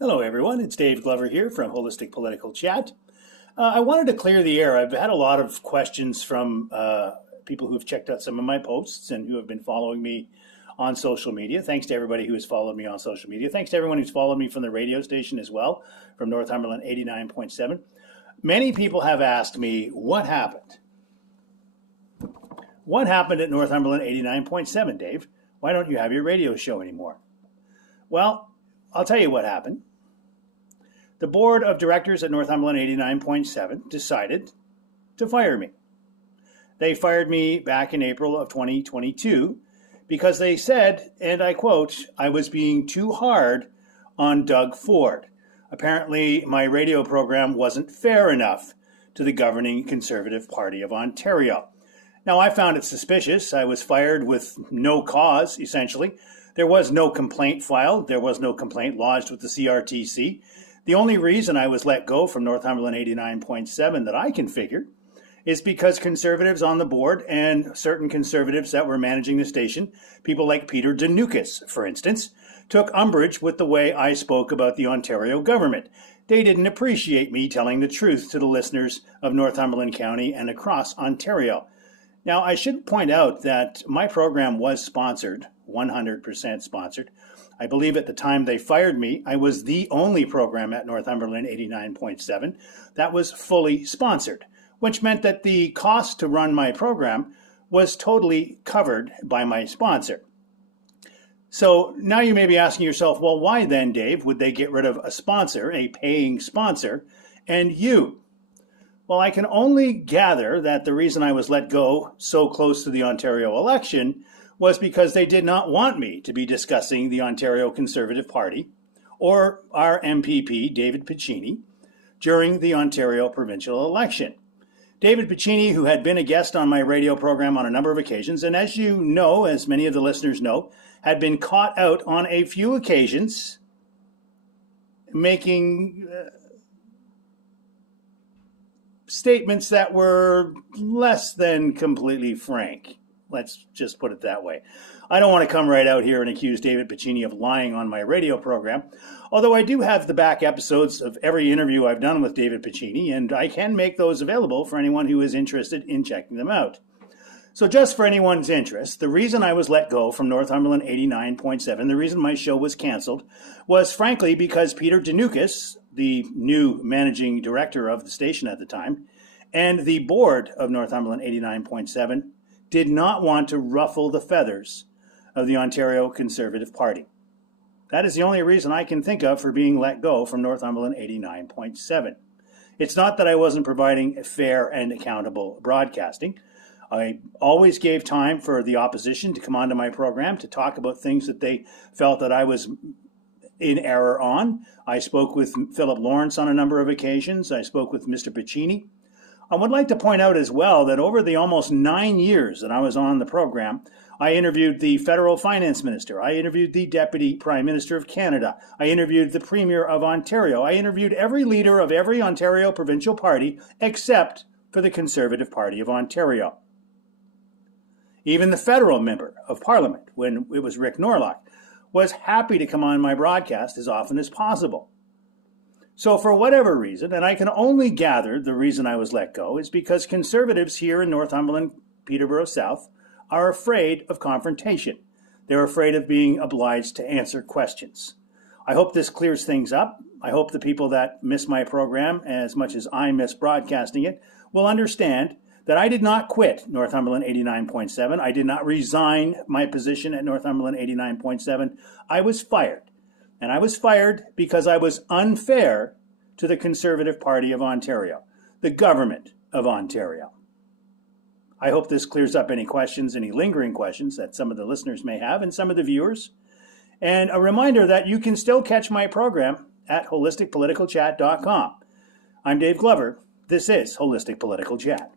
Hello, everyone. It's Dave Glover here from Holistic Political Chat. I wanted to clear the air. I've had a lot of questions from people who've checked out some of my posts and who have been following me on social media. Thanks to everybody who has followed me on social media. Thanks to everyone who's followed me from the radio station as well, from Northumberland 89.7. Many people have asked me, what happened? What happened at Northumberland 89.7, Dave? Why don't you have your radio show anymore? Well, I'll tell you what happened. The board of directors at Northumberland 89.7 decided to fire me. They fired me back in April of 2022 because they said, and I quote, I was being too hard on Doug Ford. Apparently, my radio program wasn't fair enough to the governing Conservative Party of Ontario. Now, I found it suspicious. I was fired with no cause, essentially. There was no complaint filed. There was no complaint lodged with the CRTC. The only reason I was let go from Northumberland 89.7 that I can figure is because Conservatives on the board and certain Conservatives that were managing the station, people like Peter Danukas, for instance, took umbrage with the way I spoke about the Ontario government. They didn't appreciate me telling the truth to the listeners of Northumberland County and across Ontario. Now, I should point out that my program was sponsored, 100% sponsored. I believe at the time they fired me, I was the only program at Northumberland 89.7 that was fully sponsored, which meant that the cost to run my program was totally covered by my sponsor. So now you may be asking yourself, well, why then, Dave, would they get rid of a sponsor, a paying sponsor, and you? Well, I can only gather that the reason I was let go so close to the Ontario election was because they did not want me to be discussing the Ontario Conservative Party or our MPP, David Piccini, during the Ontario provincial election. David Piccini, who had been a guest on my radio program on a number of occasions, and as you know, as many of the listeners know, had been caught out on a few occasions making statements that were less than completely frank. Let's just put it that way. I don't want to come right out here and accuse David Piccini of lying on my radio program, although I do have the back episodes of every interview I've done with David Piccini, and I can make those available for anyone who is interested in checking them out. So just for anyone's interest, the reason I was let go from Northumberland 89.7, the reason my show was canceled, was frankly because Peter Danukas, the new managing director of the station at the time, and the board of Northumberland 89.7 did not want to ruffle the feathers of the Ontario Conservative Party. That is the only reason I can think of for being let go from Northumberland 89.7. It's not that I wasn't providing fair and accountable broadcasting. I always gave time for the opposition to come onto my program to talk about things that they felt that I was in error on. I spoke with Philip Lawrence on a number of occasions. I spoke with Mr. Piccini. I would like to point out as well that over the almost 9 years that I was on the program, I interviewed the federal finance minister. I interviewed the deputy prime minister of Canada. I interviewed the premier of Ontario. I interviewed every leader of every Ontario provincial party except for the Conservative Party of Ontario. Even the federal member of parliament, when it was Rick Norlock, was happy to come on my broadcast as often as possible. So for whatever reason, and I can only gather the reason I was let go is because Conservatives here in Northumberland, Peterborough South, are afraid of confrontation. They're afraid of being obliged to answer questions. I hope this clears things up. I hope the people that miss my program as much as I miss broadcasting it will understand that I did not quit Northumberland 89.7. I did not resign my position at Northumberland 89.7. I was fired. And I was fired because I was unfair to the Conservative Party of Ontario, the government of Ontario. I hope this clears up any questions, any lingering questions that some of the listeners may have and some of the viewers. And a reminder that you can still catch my program at holisticpoliticalchat.com. I'm Dave Glover. This is Holistic Political Chat.